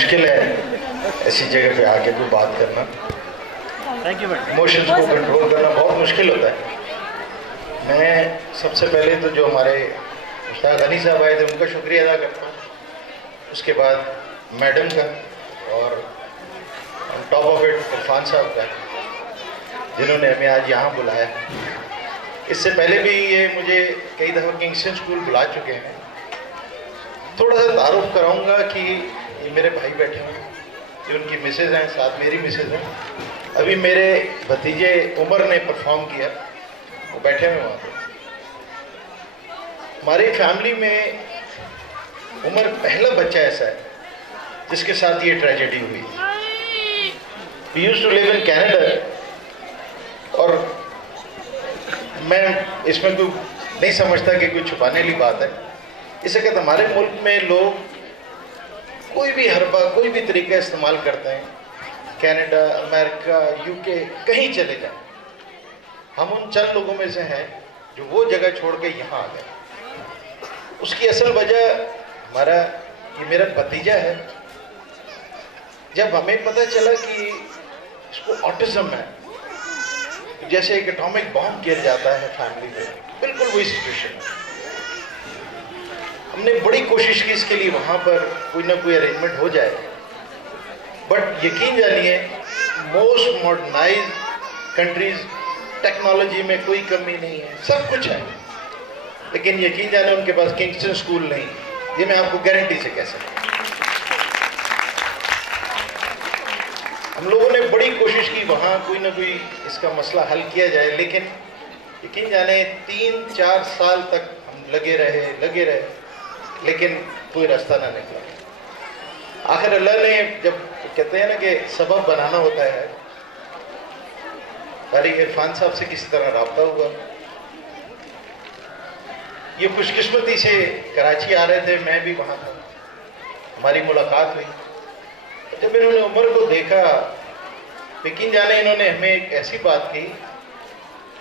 مشکل ہے ایسی جگہ پہ آ کے کوئی بات کرنا، ایموشنز کو کنٹرول کرنا بہت مشکل ہوتا ہے۔ میں سب سے پہلے تو جو ہمارے استاد غنی صاحب آئے تھے ان کا شکریہ ادا کرتا ہوں، اس کے بعد میڈم کا، اور ٹاپ آف اٹ عرفان صاحب کا، جنہوں نے ہمیں آج یہاں بلایا۔ اس سے پہلے بھی یہ مجھے کئی دفعہ کنگسٹن اسکول بلا چکے ہیں۔ تھوڑا سا تعارف کراؤں گا کہ یہ میرے بھائی بیٹھے ہیں، جو ان کی مسز ہیں، ساتھ میری مسز ہیں۔ ابھی میرے بھتیجے عمر نے پرفارم کیا، وہ بیٹھے ہوئے وہاں پہ۔ ہماری فیملی میں عمر پہلا بچہ ایسا ہے جس کے ساتھ یہ ٹریجڈی ہوئی۔ We used to live in Canada، اور میں اس میں کوئی نہیں سمجھتا کہ کوئی چھپانے والی بات ہے۔ اس وقت ہمارے ملک میں لوگ کوئی بھی حربہ، کوئی بھی طریقہ استعمال کرتے ہیں، کینیڈا، امریکہ، یو کے، کہیں چلے جائیں۔ ہم ان چند لوگوں میں سے ہیں جو وہ جگہ چھوڑ کے یہاں آ گئے۔ اس کی اصل وجہ یہ میرا بھتیجا ہے۔ جب ہمیں پتہ چلا کہ اس کو آٹزم ہے، جیسے ایک اٹامک بام گر جاتا ہے فیملی میں، بالکل وہی سچویشن ہے۔ ہم نے بڑی کوشش کی اس کے لیے وہاں پر کوئی نہ کوئی ارینجمنٹ ہو جائے، بٹ یقین جانیے موسٹ ماڈرنائز کنٹریز ٹیکنالوجی میں کوئی کمی نہیں ہے، سب کچھ ہے، لیکن یقین جانے ان کے پاس کنگسٹن اسکول نہیں، یہ میں آپ کو گارنٹی سے کہہ سکتا ہوں۔ ہم لوگوں نے بڑی کوشش کی وہاں کوئی نہ کوئی اس کا مسئلہ حل کیا جائے، لیکن یقین جانے 3-4 سال تک ہم لگے رہے، لیکن کوئی راستہ نہ نکلا۔ آخر اللہ نے، جب کہتے ہیں نا کہ سبب بنانا ہوتا ہے، قاری عرفان صاحب سے کسی طرح رابطہ ہوا۔ یہ خوش قسمتی سے کراچی آ رہے تھے، میں بھی وہاں تھا، ہماری ملاقات ہوئی۔ جب انہوں نے عمر کو دیکھا، یقین جانے انہوں نے ہمیں ایک ایسی بات کی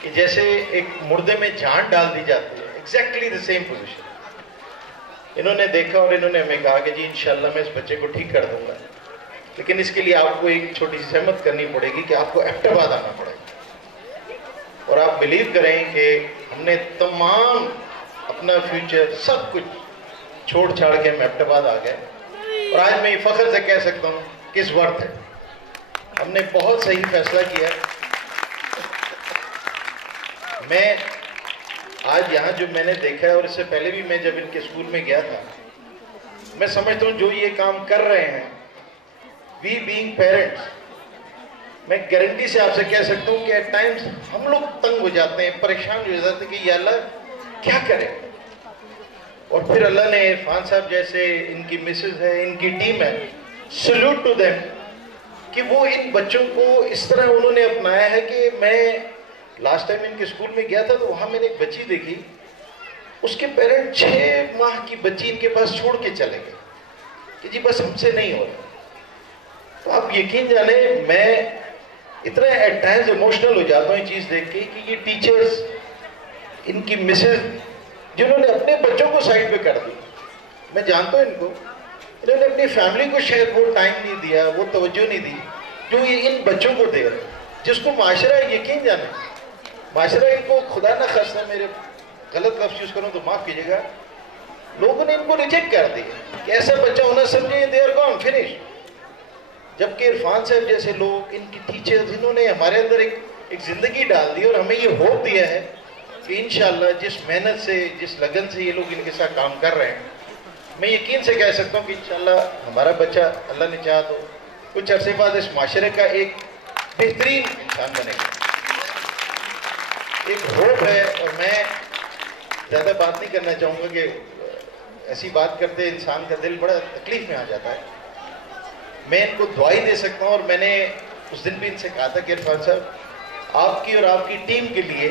کہ جیسے ایک مردے میں جان ڈال دی جاتی ہے، ایگزیکٹلی دی سیم پوزیشن۔ انہوں نے دیکھا اور انہوں نے ہمیں کہا کہ جی انشاءاللہ میں اس بچے کو ٹھیک کر دوں گا، لیکن اس کے لیے آپ کو ایک چھوٹی سی زحمت کرنی پڑے گی کہ آپ کو ایبٹ آباد آنا پڑے گا۔ اور آپ بلیو کریں کہ ہم نے تمام اپنا فیوچر سب کچھ چھوڑ چھاڑ کے ہم ایبٹ آباد آ گئے، اور آج میں یہ فخر سے کہہ سکتا ہوں کہ اس ورتھ ہے، ہم نے بہت صحیح فیصلہ کیا۔ میں آج یہاں جو میں نے دیکھا ہے، اور اس سے پہلے بھی میں جب ان کے اسکول میں گیا تھا، میں سمجھتا ہوں جو یہ کام کر رہے ہیں، وی بینگ پیرنٹس، میں گارنٹی سے آپ سے کہہ سکتا ہوں کہ ایٹ ٹائمز ہم لوگ تنگ ہو جاتے ہیں، پریشان ہو جاتے ہیں کہ یا اللہ کیا کرے۔ اور پھر اللہ نے عرفان صاحب جیسے، ان کی مسز ہے، ان کی ٹیم ہے، سلوٹ ٹو دیم، کہ وہ ان بچوں کو اس طرح انہوں نے اپنایا ہے کہ میں لاسٹ ٹائم ان کے اسکول میں گیا تھا تو وہاں میں نے ایک بچی دیکھی، اس کے پیرنٹ 6 ماہ کی بچی ان کے پاس چھوڑ کے چلے گئے کہ جی بس ہم سے نہیں ہو رہا۔ تو آپ یقین جانے میں اتنا ایٹ ٹائمز ایموشنل ہو جاتا ہوں یہ چیز دیکھ کے کہ یہ ٹیچرز، ان کی مسز، جنہوں نے اپنے بچوں کو سائڈ پہ کر دی، میں جانتا ہوں ان کو، انہوں نے اپنی فیملی کو شاید وہ ٹائم نہیں دیا، وہ توجہ نہیں دی جو یہ ان بچوں کو دے رہے، جس کو معاشرہ، یقین جانے معاشرہ ان کو، خدا نہ خواستہ میرے غلط لفظ یوز کروں تو معاف کیجیے گا، لوگوں نے ان کو ریجیکٹ کر دیا کہ ایسا بچہ ہونا سمجھے دے آر گون فنش۔ جبکہ عرفان صاحب جیسے لوگ، ان کی ٹیچرز، انہوں نے ہمارے اندر ایک زندگی ڈال دی اور ہمیں یہ ہوپ دیا ہے کہ انشاءاللہ جس محنت سے، جس لگن سے یہ لوگ ان کے ساتھ کام کر رہے ہیں، میں یقین سے کہہ سکتا ہوں کہ انشاءاللہ ہمارا بچہ اللہ نے چاہا تو کچھ عرصے بعد اس معاشرے کا ایک بہترین انسان بنے گا۔ ایک ہوپ ہے، اور میں زیادہ بات نہیں کرنا چاہوں گا کہ ایسی بات کرتے انسان کا دل بڑا تکلیف میں آ جاتا ہے۔ میں ان کو دعائی دے سکتا ہوں، اور میں نے اس دن بھی ان سے کہا تھا کہ عرفان صاحب آپ کی اور آپ کی ٹیم کے لیے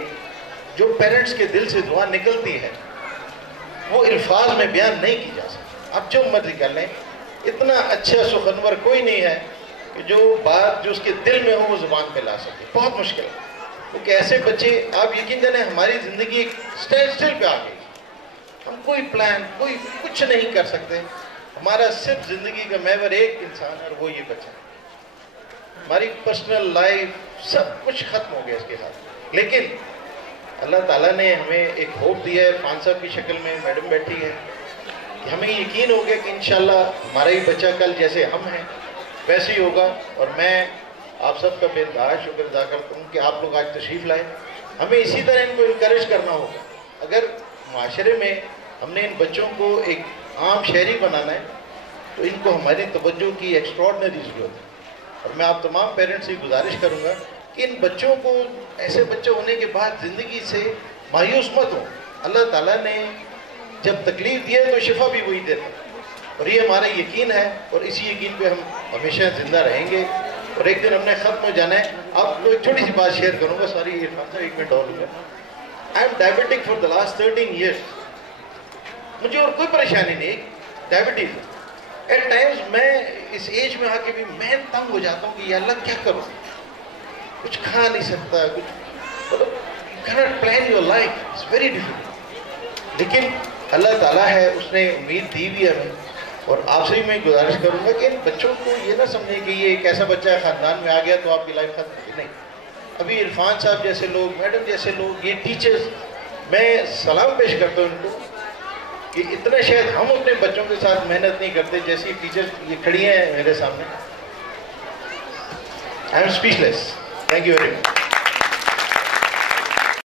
جو پیرنٹس کے دل سے دعا نکلتی ہے وہ الفاظ میں بیان نہیں کی جا سکتی۔ آپ جو مرضی کر لیں، اتنا اچھا سخنور کوئی نہیں ہے کہ جو بات جو اس کے دل میں ہو وہ زبان پہ لا سکے، بہت مشکل ہے، کیونکہ ایسے بچے، آپ یقین جانیں ہماری زندگی ایک اسٹینڈ اسٹل پہ آ گئی، ہم کوئی پلان، کوئی کچھ نہیں کر سکتے، ہمارا صرف زندگی کا محور ایک انسان ہے اور وہ یہ بچہ ہے. ہماری پرسنل لائف سب کچھ ختم ہو گیا اس کے ساتھ. لیکن اللہ تعالیٰ نے ہمیں ایک ہوپ دیا ہے, خان صاحب کی شکل میں میڈم بیٹھی ہے, کہ ہمیں یقین ہو گیا کہ انشاءاللہ ہمارا ہی بچہ کل جیسے ہم ہیں ویسے ہی ہوگا. اور میں آپ سب کا بے انتہا شکر ادا کرتا ہوں کہ آپ لوگ آج تشریف لائے. ہمیں اسی طرح ان کو انکریج کرنا ہوگا. اگر معاشرے میں ہم نے ان بچوں کو ایک عام شہری بنانا ہے تو ان کو ہماری توجہ کی ایکسٹراڈنری ضرورت ہے. اور میں آپ تمام پیرنٹس سے گزارش کروں گا کہ ان بچوں کو, ایسے بچے ہونے کے بعد زندگی سے مایوس مت ہوں. اللہ تعالیٰ نے جب تکلیف دی ہے تو شفا بھی وہی دیتا ہے, اور یہ ہمارا یقین ہے, اور اسی یقین پہ ہم ہمیشہ زندہ رہیں گے. اور ایک دن ہم نے ختم ہو جانا ہے. آپ کو ایک چھوٹی سی بات شیئر کروں گا, ساری عرفان صاحب ایک منٹ اور لوں گا. I am diabetic for the last 13 years. مجھے اور کوئی پریشانی نہیں, ڈائبٹیز. ایٹ ٹائمز میں اس ایج میں آ کے بھی میں تنگ ہو جاتا ہوں کہ یا اللہ کیا کروں, کچھ کھا نہیں سکتا, کچھ مطلب cannot plan your life, it's very difficult. لیکن اللہ تعالیٰ ہے, اس نے امید دی بھی ہمیں. اور آپ سے بھی میں گزارش کروں گا کہ ان بچوں کو یہ نہ سمجھیں کہ یہ ایک ایسا بچہ ہے خاندان میں آ گیا تو آپ کی لائف ختم ہوگی. نہیں, ابھی عرفان صاحب جیسے لوگ, میڈم جیسے لوگ, یہ ٹیچرز, میں سلام پیش کرتا ہوں ان کو کہ اتنا شاید ہم اپنے بچوں کے ساتھ محنت نہیں کرتے جیسی ٹیچرز یہ کھڑی ہیں میرے سامنے. I am speech less. Thank you very much.